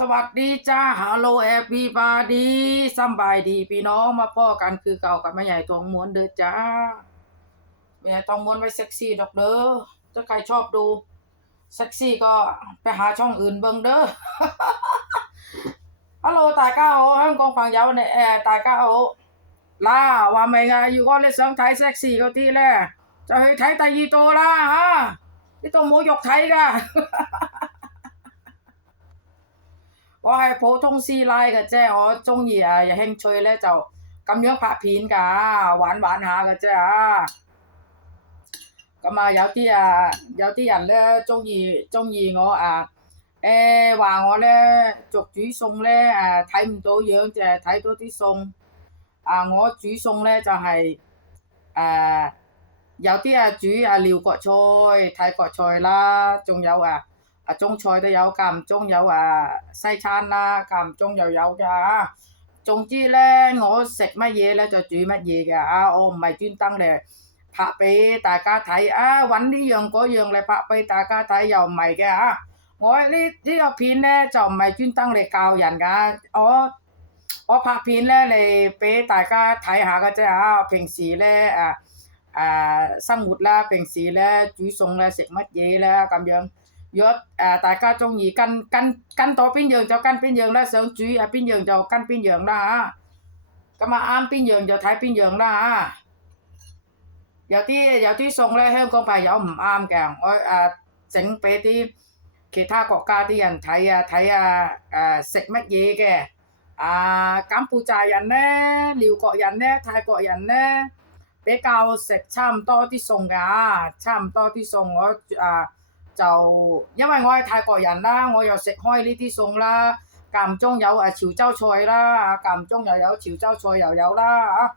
สวัสดีจ้าฮัลโหลแอปปี้บาดีสบายดีพี่น้องมาพ่อกันคือเก่ากับแม่ใหญ่ตวงม้วนเด้อจ้าแม่ใตวงม้วนไว้เซ็กซี่ดอกเด้อถ้าใครชอบดูเซ็กซี่ก็ไปหาช่องอื่นเบิ่งเด้อฮัลโหลตาก้าโอห้างกองฟังยาวในแอร์ตาก้าโอลาว่าไม่ไงอยู่ก็เลยเสริมไทยเซ็กซี่เขาที่แรกจะให้ไทยตายีโตล่ะฮะที่ตวหมูหยกไทยกัน 我係普通師奶嘅啫，我中意啊有興趣咧就咁樣拍片㗎，玩玩下嘅啫啊。咁啊有啲啊有啲人咧中意中意我啊誒話我咧做煮餸咧誒睇唔到樣，淨係睇到啲餸。啊我煮餸咧就係、誒、有啲啊煮啊寮國菜、泰國菜啦，仲有啊〜 啊中菜都有，間唔中有啊西餐啦，間唔中又有㗎嚇。總之咧，我食乜嘢咧就煮乜嘢嘅啊！我唔係專登嚟拍俾大家睇啊，揾呢樣嗰樣嚟拍俾大家睇又唔係嘅嚇。我呢呢個片咧就唔係專登嚟教人㗎，我我拍片咧嚟俾大家睇下嘅啫嚇。平時咧誒誒生活啦，平時咧煮餸咧食乜嘢咧咁樣。 如果誒、呃、大家中意跟跟跟到邊樣就跟邊樣啦，想煮啊邊樣就跟邊樣啦嚇。咁啊啱邊樣就睇邊樣啦嚇。有啲有啲餸咧，香港朋友唔啱嘅，我誒整俾啲其他國家啲人睇啊睇啊誒食乜嘢嘅。啊柬埔寨人咧、寮國人咧、泰國人咧比較食差唔多啲餸㗎，差唔多啲餸我啊。 就因為我係泰國人啦，我又食開呢啲餸啦，間唔中有誒潮州菜啦，啊間唔中又有潮州菜又有啦嚇。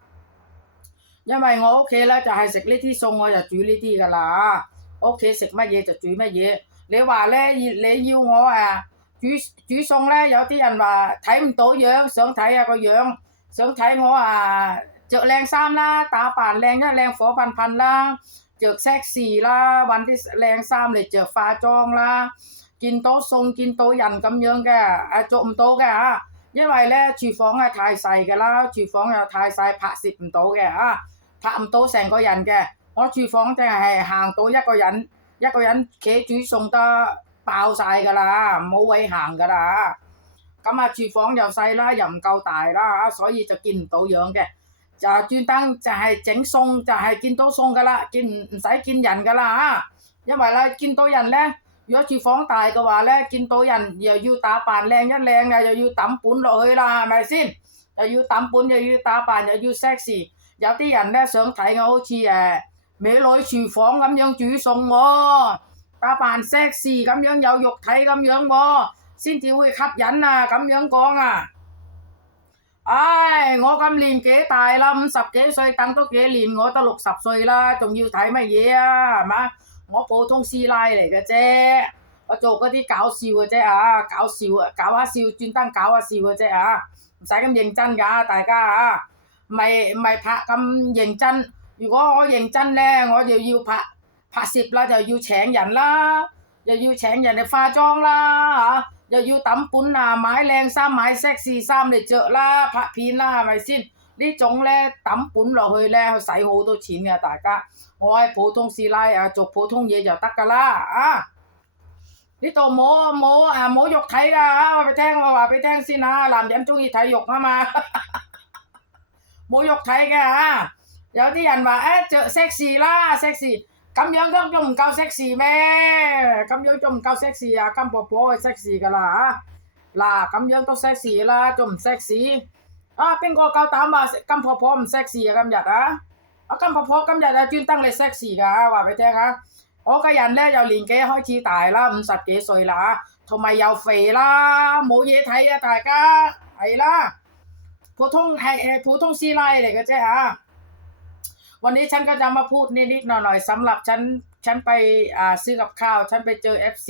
因為我屋企咧就係食呢啲餸，我就煮呢啲噶啦嚇。屋企食乜嘢就煮乜嘢。你話咧，你要我誒煮煮餸咧，有啲人話睇唔到樣，想睇下個樣，想睇我啊着靚衫啦，打扮靚一靚火噴噴啦。 着 sexy 啦，揾啲靚衫嚟着化妝啦，見到餸見到人咁樣嘅，誒做唔到嘅嚇，因為咧廚房係太細嘅啦，廚房又太細，拍攝唔到嘅嚇，拍唔到成個人嘅。我廚房淨係行到一個人，一個人企煮餸得爆晒㗎啦，冇位行㗎啦嚇。咁啊，廚房又細啦，又唔夠大啦嚇，所以就見唔到樣嘅。 就專登就係整餸，就係見到餸噶啦，見唔唔使見人噶啦嚇。因為咧見到人咧，如果廚房大嘅話咧，見到人又要打扮靚一靚嘅，又要揼本落去啦，係咪先？又要揼本，又要打扮，又要 sexy。有啲人咧想睇我好似誒美女廚房咁樣煮餸喎，打扮 sexy 咁樣有肉體咁樣喎，先至會吸引啊！咁樣講啊〜 唉，我咁年紀大啦，五十幾歲等多幾年，我都六十歲啦，仲要睇乜嘢啊？係嘛？我普通師奶嚟嘅啫，我做嗰啲搞笑嘅啫啊，搞笑啊，搞下笑，專登搞下笑嘅啫啊，唔使咁認真㗎，大家啊，唔係唔係拍咁認真。如果我認真咧，我就要拍拍攝啦，就要請人啦，又要請人嚟化妝啦，嚇、啊。 又要揼本啊，買靚衫買 sexy 衫嚟着啦，拍片啦，係咪先？呢種咧揼本落去咧，使好多錢嘅，大家。我係普通師奶啊，做普通嘢就得㗎啦，啊！呢度冇冇啊冇肉睇㗎啊！我俾聽，我話俾聽先啊，男人中意睇肉啊嘛，冇肉睇嘅啊！有啲人話誒著 sexy 啦，sexy。 咁樣都仲唔夠 sexy 咩？咁樣仲唔夠 sexy 啊？金婆婆係 sexy 噶啦嚇！嗱，咁樣都 sexy 啦，仲唔 sexy？啊，邊個夠膽話金婆婆唔 sexy 啊？今日啊，啊金婆婆今日啊專登你 sexy 噶，話俾你聽嚇！我個人咧又年紀開始大啦，五十幾歲啦嚇，同埋又肥啦，冇嘢睇啊！大家係啦，普通係誒普通師奶嚟嘅啫嚇。 วันนี้ฉันก็จะมาพูดนิดๆหน่อยๆสำหรับฉันฉันไปอ่าซื้อกับข้าว ฉันไปเจอ FC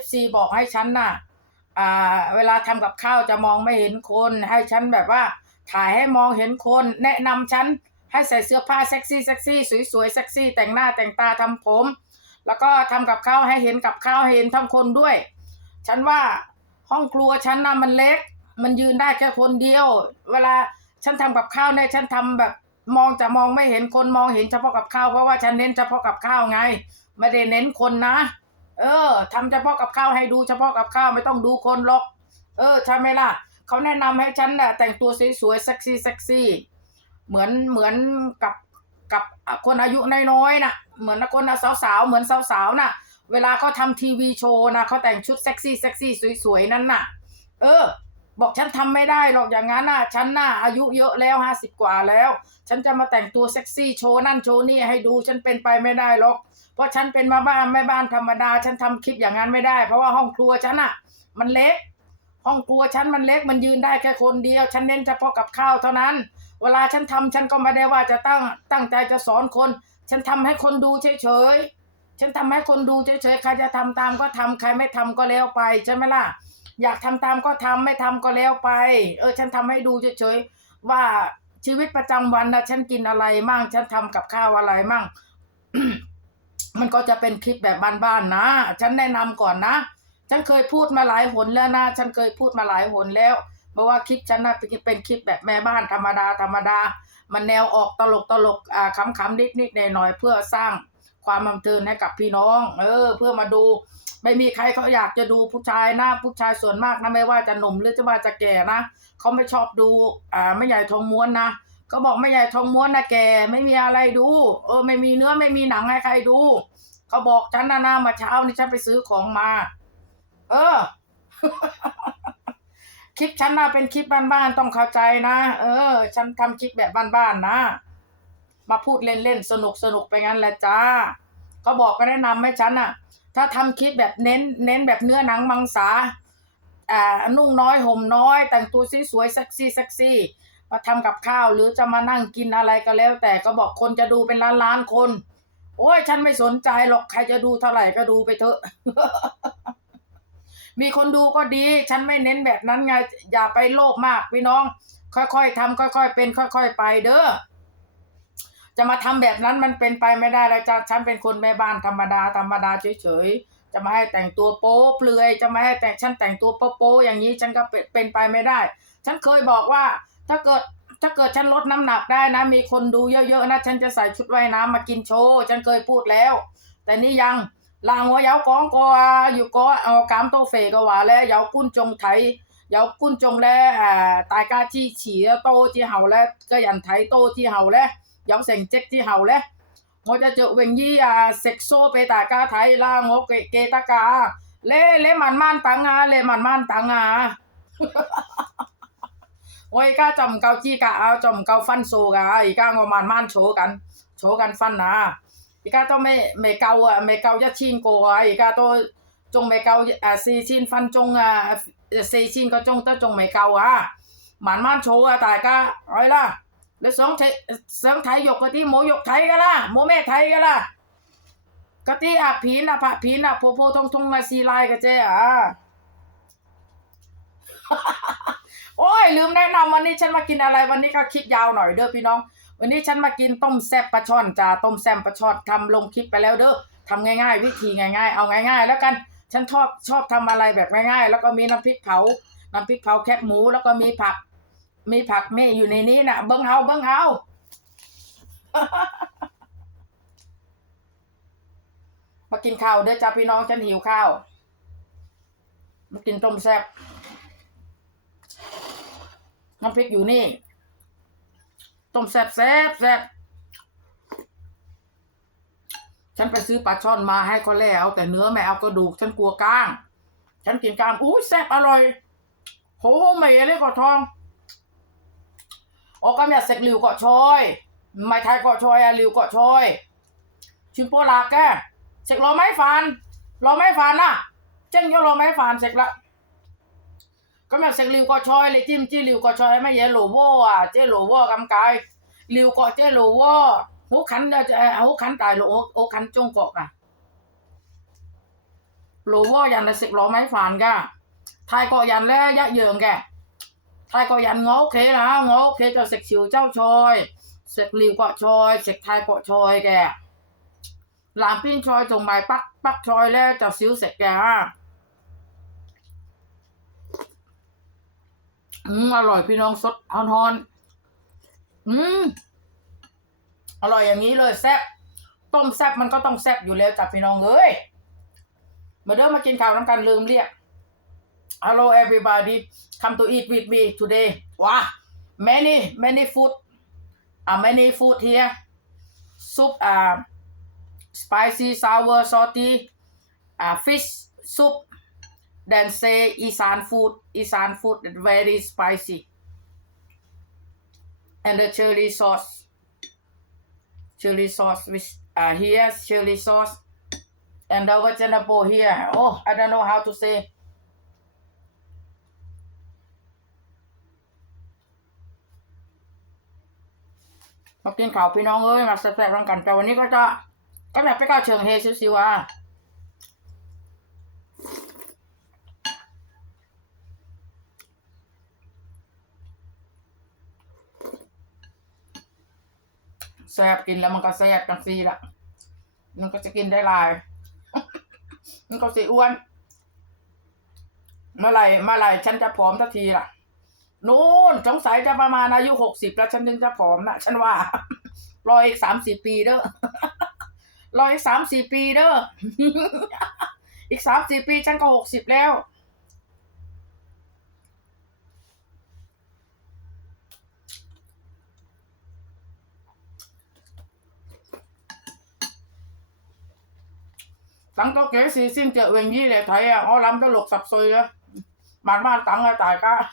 FC บอกให้ฉันน่ะอ่าเวลาทำกับข้าวจะมองไม่เห็นคน ให้ฉันแบบว่าถ่ายให้มองเห็นคน แนะนำฉันให้ใส่เสื้อผ้าเซ็กซี่เซ็กซี่สวยๆเซ็กซี่แต่งหน้าแต่งตาทำผม แล้วก็ทำกับข้าวให้เห็นกับข้าวให้เห็นทั้งคนด้วย ฉันว่าห้องครัวฉันน่ะมันเล็ก มันยืนได้แค่คนเดียว เวลาฉันทำกับข้าวเนี่ยฉันทำแบบ มองจะมองไม่เห็นคนมองเห็นเฉพาะกับข้าวเพราะว่าฉันเน้นเฉพาะกับข้าวไง ไม่ได้เน้นคนนะ เออทำเฉพาะกับข้าวให้ดูเฉพาะกับข้าวไม่ต้องดูคนหรอก เออใช่ไหมล่ะเขาแนะนำให้ฉันน่ะแต่งตัวสวยๆเซ็กซี่เซ็กซี่เหมือนเหมือนกับกับคนอายุน้อยๆน่ะ เหมือนคนสาวๆเหมือนสาวๆน่ะ เวลาเขาทำทีวีโชว์นะเขาแต่งชุดเซ็กซี่เซ็กซี่สวยๆนั่นน่ะ เออ บอกฉันทำไม่ได้หรอกอย่างนั้นน่ะฉันน่ะอายุเยอะแล้วห้าสิบกว่าแล้ว ฉันจะมาแต่งตัวเซ็กซี่โชว์นั่นโชว์นี่ให้ดูฉันเป็นไปไม่ได้หรอก เพราะฉันเป็นมาบ้านแม่บ้านธรรมดา ฉันทำคลิปอย่างนั้นไม่ได้ เพราะว่าห้องครัวฉันน่ะ มันเล็ก ห้องครัวฉันมันเล็กมันยืนได้แค่คนเดียว ฉันเน้นเฉพาะกับข้าวเท่านั้น เวลาฉันทำฉันก็ไม่ได้ว่าจะตั้งตั้งใจจะสอนคน ฉันทำให้คนดูเฉยๆฉันทำให้คนดูเฉยๆใครจะทำตามก็ทำใครไม่ทำก็แล้วไปใช่ไหมล่ะ อยากทำตามก็ทำไม่ทำก็แล้วไป เออ ฉันทำให้ดูเฉยๆว่าชีวิตประจำวันนะฉันกินอะไรมั่ง ฉันทำกับข้าวอะไรมั่ง มันก็จะเป็นคลิปแบบบ้านๆนะ ฉันแนะนำก่อนนะ ฉันเคยพูดมาหลายหนแล้วนะ ฉันเคยพูดมาหลายหนแล้วเพราะว่าคลิปฉันนะเป็นคลิปแบบแม่บ้านธรรมดาธรรมดา มันแนวออกตลกตลกอ่าขำๆนิดนิดหน่อยหน่อยๆเพื่อสร้าง ความบันเทิงให้กับพี่น้อง เออ เพื่อมาดู ไม่มีใครเขาอยากจะดูผู้ชายนะผู้ชายส่วนมากนะไม่ว่าจะหนุ่มหรือจะว่าจะแก่นะเขาไม่ชอบดู อ่าไม่ใหญ่ทองม้วนนะก็บอกไม่ใหญ่ทองม้วนนะแกไม่มีอะไรดู เออ ไม่มีเนื้อไม่มีหนังให้ใครดูเขาบอกฉันนะนะมาเช้านี่ฉันไปซื้อของมา เออ คลิปฉันน่ะเป็นคลิปบ้านๆต้องเข้าใจนะเออ ฉันทำคลิปแบบบ้านๆนะ มาพูดเล่นๆ สนุกสนุกๆไปงั้นแหละจ้าเขาบอกก็แนะนำให้ฉันน่ะถ้าทำคลิปแบบเน้น เน้นแบบเนื้อหนังมังสาอ่านุ่งน้อยห่มน้อย แต่งตัวสวยๆเซ็กซี่เซ็กซี่มาทำกับข้าวหรือจะมานั่งกินอะไรก็แล้ว แต่ก็บอกคนจะดูเป็นล้านล้านๆคน โอ้ยฉันไม่สนใจหรอกใครจะดูเท่าไหร่ก็ดูไปเถอะ มีคนดูก็ดี ฉันไม่เน้นแบบนั้นไง อย่าไปโลภมากพี่น้อง ค่อยๆทำค่อย ๆ เป็น ค่อย ๆ ไปเด้อ จะมาทำแบบนั้นมันเป็นไปไม่ได้แล้วจ้าฉันเป็นคนแม่บ้านธรรมดาธรรมดาเฉยๆ จะมาให้แต่งตัวโป๊เปลือย จะมาให้แต่งฉันแต่งตัวโป๊อย่างนี้ฉันก็เป็นไปไม่ได้ ฉันเคยบอกว่าถ้าเกิดถ้าเกิดฉันลดน้ำหนักได้นะ มีคนดูเยอะๆนะฉันจะใส่ชุดว่ายน้ำมากินโชว์ฉันเคยพูดแล้ว แต่นี่ยังลางหัวเยากองกออยู่ก็เอากามโตเฟก็ว่าแล้วเยากุ้นจงไทยเยากุ้นจงแล้วตายกาที่ฉีโตที่เห่าแล้วก็ยันไทยโตที่เห่าแล้ว 有成績之後咧，我就着泳衣啊食梳俾大家睇啦，我記記得㗎，你你慢慢等啊，你慢慢等啊。我而家就唔夠資格啊，就唔夠分數㗎，而家我慢慢坐緊，坐緊分啊。而家都未未夠啊，未夠一千個啊，而家都仲未夠誒四千分鐘啊，四千個鐘都仲未夠啊，慢慢儲啊，大家係啦， แล้วสองไทยสองไทยหยกกะที่โมหยกไทยกันล่ะโมแม่ไทยกันล่ะกะที่อะผีนอะผะผีนอะโพโพทงทงมาซีลายกะเจ้อะโอ้ยลืมแนะนำวันนี้ฉันมากินอะไรวันนี้ก็คลิปยาวหน่อยเด้อพี่น้อง วันนี้ฉันมากินต้มแซ่บปลาช่อนจ้าต้มแซ่บปลาช่อนทำลงคลิปไปแล้วเด้อทำง่าย ๆ วิธีง่าย ๆ เอาง่าย ๆ แล้วกันฉันชอบชอบทำอะไรแบบง่าย ๆ แล้วก็มีน้ำพริกเผาน้ำพริกเผาแคบหมูแล้วก็มีผัก มีผักนี่อยู่ในนี้น่ะเบิ้งเอาเบิ้งเอามากินข้าวเด้อจ้าพี่น้องฉันหิวข้าว มากินต้มแซ่บน้ำพริกอยู่นี่ ต้มแซ่บแซ่บแซ่บฉันไปซื้อปลาช่อนมาให้เขาแล้ว แต่เนื้อไม่เอากระดูก ฉันกลัวก้าง ฉันกินก้าง อุ้ยแซ่บอร่อย โหไม่เลยก็ทอง ออกามยาเสกหลิวก็ชอยไม่ไทยก็ชอยหลิวก็ชอยชิมโปลาแกเสกรอไม่ฟานรอไม่ฟานนะเจ้งก็รอไม่ฟานเสกละก็แบบเสกลิวก็ชอยเลยจิ้มจี้ลิวก็ชอยไม่เยโลโวอะเจโลโวกำกายลิวก็เจโลโวหกขันจะหกขันตายโลโอขันจงเกาะอะโลโวยันเสกรอไม่ฟานแกไทยก็ยันแล้วยะเยิงแก ไทยก็ยันงอโอเคนะงอโอเคจะเสกชิวเจ้าชอยเสกลิวก็ชอยเสกไทยก็ชอยแกหลามปิ้งชอยจงหมายปักปักชอยแล้วจะซิวเสกแกฮะอืมอร่อยพี่น้องสดฮอนฮอนอืมอร่อยอย่างนี้เลยแซ่บต้มแซ่บมันก็ต้องแซ่บอยู่แล้วจ้ะพี่น้องเอ้ยมาเด้อมากินข้าวน้ำกันลืมเรียก Hello everybody. Come to eat with me today. Wow, many many food. Uh, many food here. Soup uh, spicy sour salty. Uh, fish soup. Then say Isan food. Isan food very spicy. And the chili sauce. Chili sauce which uh, here chili sauce. And the vegetable here. Oh I don't know how to say มากินข้าวพี่น้องเอ้ยมาแซ่บๆร่างกันแต่วันนี้ก็จะก็แบบไปก้าวเชิงเฮซิวๆอะแซ่บกินแล้วมันก็แซ่บจังซีละมันก็จะกินได้หลาย มันก็สิอ้วน เมื่อไหร่เมื่อไหร่ฉันจะผอมสักทีล่ะ นู่นสงสัยจะประมาณอายุหกสิบแล้วฉันถึงจะผอมนะฉันว่ารออีกสามสี่ปีเด้อรออีกสามสี่ปีเด้ออีกสามสี่ปีฉันก็หกสิบแล้ว tặng có kể gì xin chợ quyền gì để thấy à ô lắm cái lục sập xuôi á bạn mà tặng là tài ca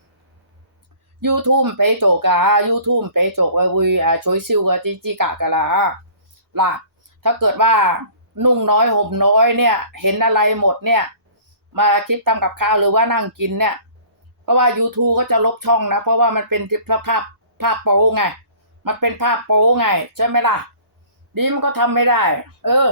พระตักผีนกะยูทูบไปโจกะยูทูบไปโจกว้วุยอ่าช่วยซิวกะจิจิกะกะละล่ะถ้าเกิดว่านุ่งน้อยห่มน้อยเนี่ย เห็นอะไรหมดเนี่ย มาคิดทำกับข้าวหรือว่านั่งกินเนี่ย เพราะว่า YouTube ก็จะลบช่องนะ เพราะว่ามันเป็นภาพภาพภาพโป๊ไง มันเป็นภาพโป๊ไง ใช่ไหมล่ะ ดีมันก็ทำไม่ได้ เออ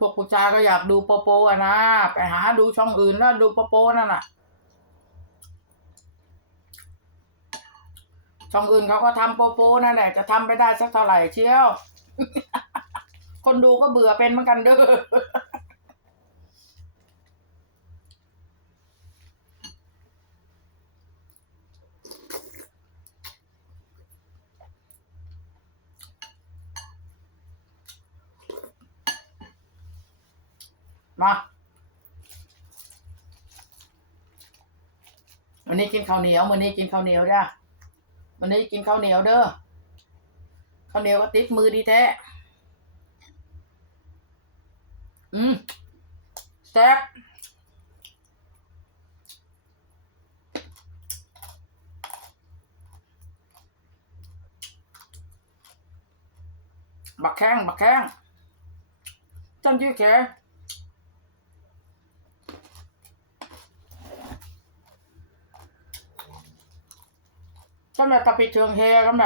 พวกผู้ชายก็อยากดูโปโปอะนะไปหาดูช่องอื่นแล้วดูโปโปนั่นน่ะ ช่องอื่นเขาก็ทำโปโปนั่นแหละจะทำไปได้สักเท่าไหร่เชียว คนดูก็เบื่อเป็นเหมือนกันเด้อ มาวันนี้กินข้าวเหนียววันนี้กินข้าวเหนียวจ้ะวันนี้กินข้าวเหนียวเด้อข้าวเหนียวก็ติดมือดีแท้ อืมแซ่บบักแข้งบักแข้งจันยื้อแข 咁就特別長氣啊！今日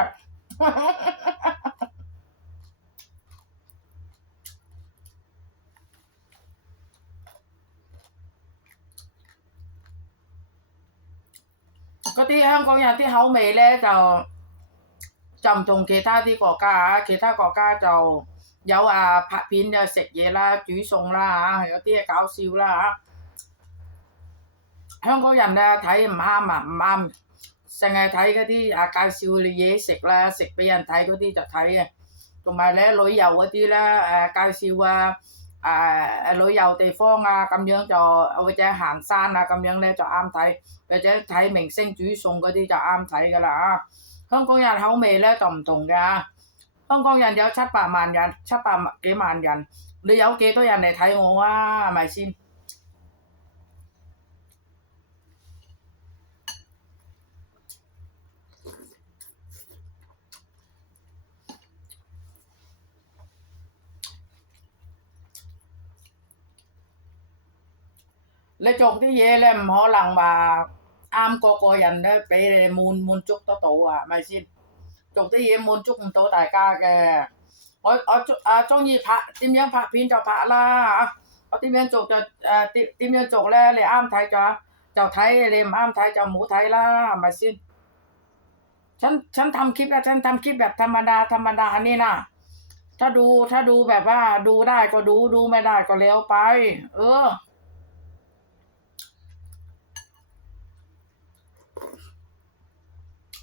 嗰啲香港人啲口味咧就就唔同其他啲國家啊，其他國家就有啊拍片就食嘢啦、煮餸啦嚇，有啲嘢搞笑啦嚇。香港人啊睇唔啱啊，唔啱。 成日睇嗰啲啊介紹你嘢食啦，食俾人睇嗰啲就睇嘅，同埋咧旅遊嗰啲咧誒介紹啊誒誒旅遊地方啊咁樣就或者行山啊咁樣咧就啱睇，或者睇明星煮餸嗰啲就啱睇噶啦啊！香港人口味咧就唔同㗎，香港人有七百萬人，七百幾萬人，你有幾多人嚟睇我啊？係咪先？ และจกที่เยแลมหอหลังว่าอามกอกยันได้ไปมูลมูลจุกโตโตอะไม่ชินจกที่เยมูลจุกโตตายกาแกอ๋ออ๋ออ่าจงยีพระติมยังพระพินเจ้าพระล่ะเอาติมยังจกจะอ่าติมยังจกแล้วเลยอ้ามไทยจ้าเจ้าไทยเลยอ้ามไทยเจ้าหมูไทยล่ะไม่ชินฉันฉันทำคลิปนะฉันทำคลิปแบบธรรมดาธรรมดาอันนี้นะถ้าดูถ้าดูแบบว่าดูได้ก็ดูดูไม่ได้ก็แล้วไป เออ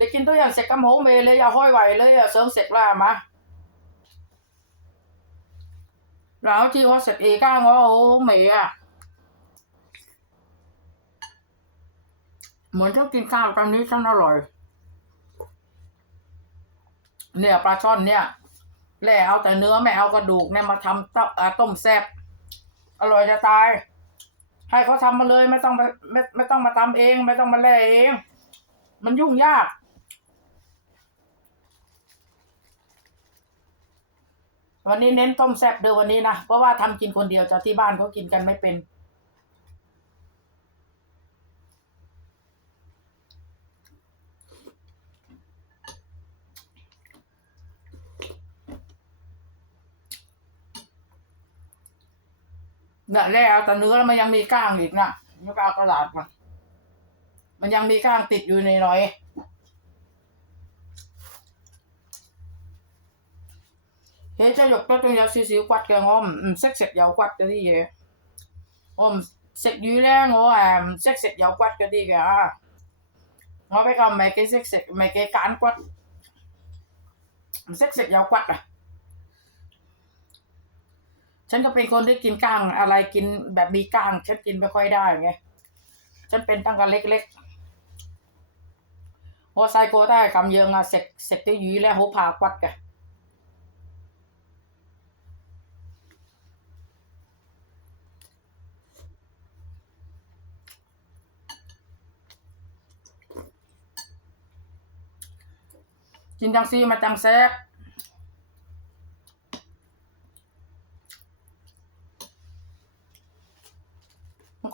để kinh tôi hàng sẽ cắm hố mê lấy giờ hôi vậy lấy giờ sớm sẽ ra mà lão chi có sẽ า cao ngó hố mê à เหมือนชอบกินข้าวตอนนี้ฉันอร่อย เนี่ยปลาช่อนเนี่ยแล่เอาแต่เนื้อไม่เอากระดูกเนี่ยมาทำต้มแซ่บอร่อยจะตาย ให้เขาทำมาเลยไม่ต้องไม่ไม่ต้องมาทำเอง ไม่ต้องมาแล่เอง มันยุ่งยาก วันนี้เน้นต้มแซ่บเดียววันนี้นะ เพราะว่าทำกินคนเดียวจะที่บ้านเขากินกันไม่เป็น เนี่ยแล้วแต่เนื้อมันยังมีก้างอีกนะมันก็เอากระดาษมา มันยังมีก้างติดอยู่ในน้อย เฮ้ยจะยกตัวตรงยาวซิวๆ quạt kìa ngô ừm xích xịt dầu quạt cái gì vậy ôm xịt dưới đó ngô à xích xịt dầu quạt cái gì kìa ngô phải còn mấy cái xích xịt mấy cái cán quạt xích xịt dầu quạt à ฉันก็เป็นคนที่กินก้างอะไรกินแบบมีก้างฉันกินไม่ค่อยได้ไงฉันเป็นตั้งแต่เล็กๆหัวไซโคได้คำเยิงอะเสร็จเสร็จที่ยีแล้วหัวผากวัดกั กินจังซีมาจังแซ่บ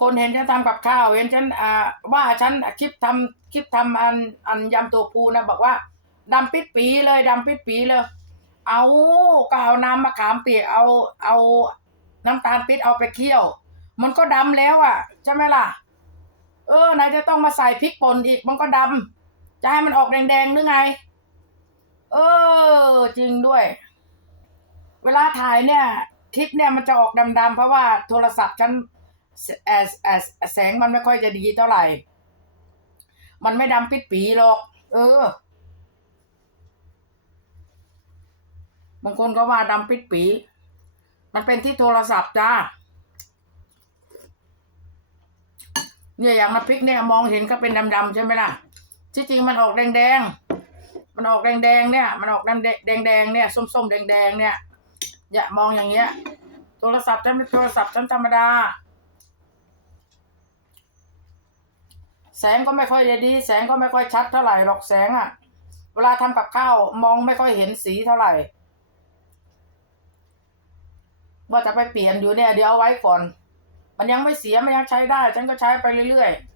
คนเห็นฉันทำกับข้าว เห็นฉันอ่าว่าฉันคลิปทำคลิปทำอันอันยำตัวปูนะบอกว่าดำปิดปีเลยดำปิดปีเลย เอาก็เอาน้ำมะขามเปียกเอาเอาน้ำตาลปิดเอาไปเคี่ยว มันก็ดำแล้วอะใช่ไหมล่ะ เออไหนจะต้องมาใส่พริกป่นอีกมันก็ดำจะให้มันออกแดงๆหรือไง เออ จริงด้วย เวลาถ่ายเนี่ยคลิปเนี่ยมันจะออกดำๆเพราะว่าโทรศัพท์ฉันแอสแอสแสงมันไม่ค่อยจะดีเท่าไหร่ มันไม่ดำปิดปีหรอก เออบางคนก็ว่าดำปิดปี มันเป็นที่โทรศัพท์จ้า เนี่ยอย่างน้ำพริกเนี่ยมองเห็นก็เป็นดำๆใช่ไหมล่ะ ที่จริงมันออกแดงๆ มันออกแดงๆเนี่ย มันออกแดงแดงๆเนี่ย ส้มๆแดงๆเนี่ยอย่ามองอย่างเงี้ย โทรศัพท์ฉันเป็นโทรศัพท์ฉันธรรมดา แสงก็ไม่ค่อยจะดี แสงก็ไม่ค่อยชัดเท่าไหร่หรอกแสงอะ่ะ เวลาทำกับข้าวมองไม่ค่อยเห็นสีเท่าไหร่ ว่าจะไปเปลี่ยนอยู่เนี่ยเดี๋ยวเอาไว้ก่อน มันยังไม่เสียมันยังใช้ได้ ฉันก็ใช้ไปเรื่อยๆ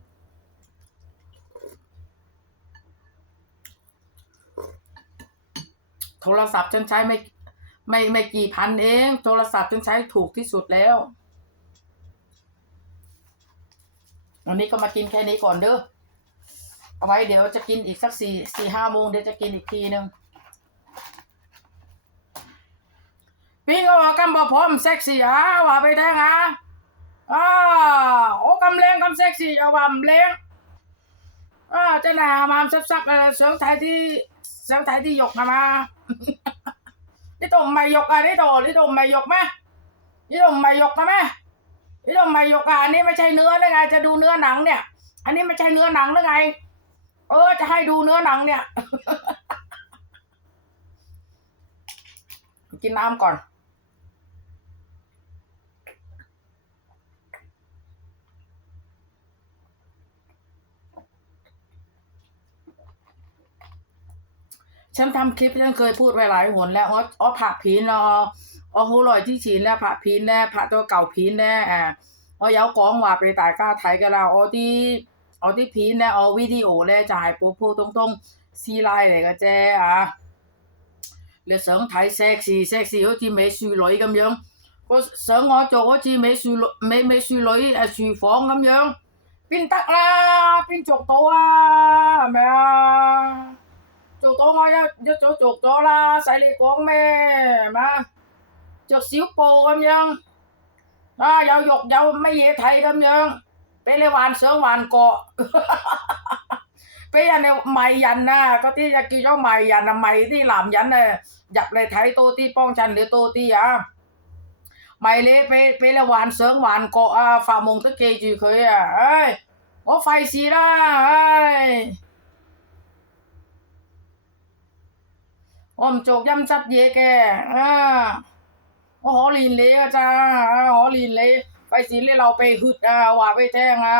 โทรศัพท์ฉันใช้ไม่ไม่ไม่กี่พันเอง โทรศัพท์ฉันใช้ถูกที่สุดแล้ววันนี้ก็มากินแค่นี้ก่อนเด้อเอาไว้เดี๋ยวจะกินอีกสักสี่สี่ห้าโมงเดี๋ยวจะกินอีกทีหนึ่งพี่ก็ว่ากำบ่พร้อมเซ็กซี่อะว่าไปได้ฮะอ่าโอ้กำเลงกำเซ็กซี่เอาว่ำเลงอ่าจะหนามามซับๆเออเสียงไทยที่เสียงไทยที่หยกมามา นี่ตรงไม่หยกอะนี่โตนี่ตรงไม่หยกไหมนี่ตรงไม่หยกนะไหมนี่ตรงไม่หยกอะอันนี้ไม่ใช่เนื้อหรือไง จะดูเนื้อหนังเนี่ย อันนี้ไม่ใช่เนื้อหนังหรือไง เออ จะให้ดูเนื้อหนังเนี่ย กินน้ำก่อน ฉันทำคลิปฉันเคยพูดไปหลายหนแล้วอ๋ออ๋อผักผีนออ๋อหูลอยที่ฉีนแล้วผักผีนแน่ผักตัวเก่าผีนแน่อ่าอ๋อเย้ากองว่าไปตายก้าไทยกันแล้วอ๋อที่อ๋อที่ผีนแน่อ๋อวิดีโอแน่จ่ายโป๊ะตรงตรงซีไลน์เลยก็แจอะเลือเสียงไทยเซ็กซี่เซ็กซี่เขาที่ไม่สุยลอยกันยังก็เสียงอ๋อโจ้เขาที่ไม่สุยไม่ไม่สุยลอยอะสุยฟองกันยังเป็นตักละเป็นจกตัวแม่ 做到我一一早做咗啦，使你講咩係嘛？着小布咁樣，啊有肉有乜嘢睇咁樣，俾你幻想幻覺，俾人哋迷人啊！嗰啲就叫咗迷人啊，迷啲男人啊入嚟睇多啲，幫襯你多啲啊！迷你俾俾你幻想幻覺啊，發夢都記住佢啊！唉，我費事啦，唉。 อมโจกย่ำจัดเยแกอ่าโอ้หอลีนเลยจ้าหอลีนเลยไปสีเลยเราไปหึดอ่าว่าไปแทงอ่า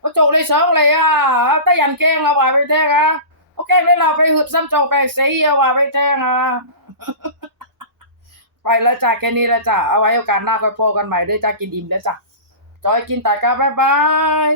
โอ้โจกเลยสองเลยอะตะยันแกงเราว่าไปแทงอะโอ้แกงเลยเราไปหึดซ้ำโจกแปลกสีอะว่าไปแทงอะไปแล้วจ้าแค่นี้แล้วจ้าเอาไว้โอกาสหน้าค่อยพอกันใหม่ด้ยจ้ากินอิ่มแล้วจ้าจอยกินแต่กาบ๊ายบาย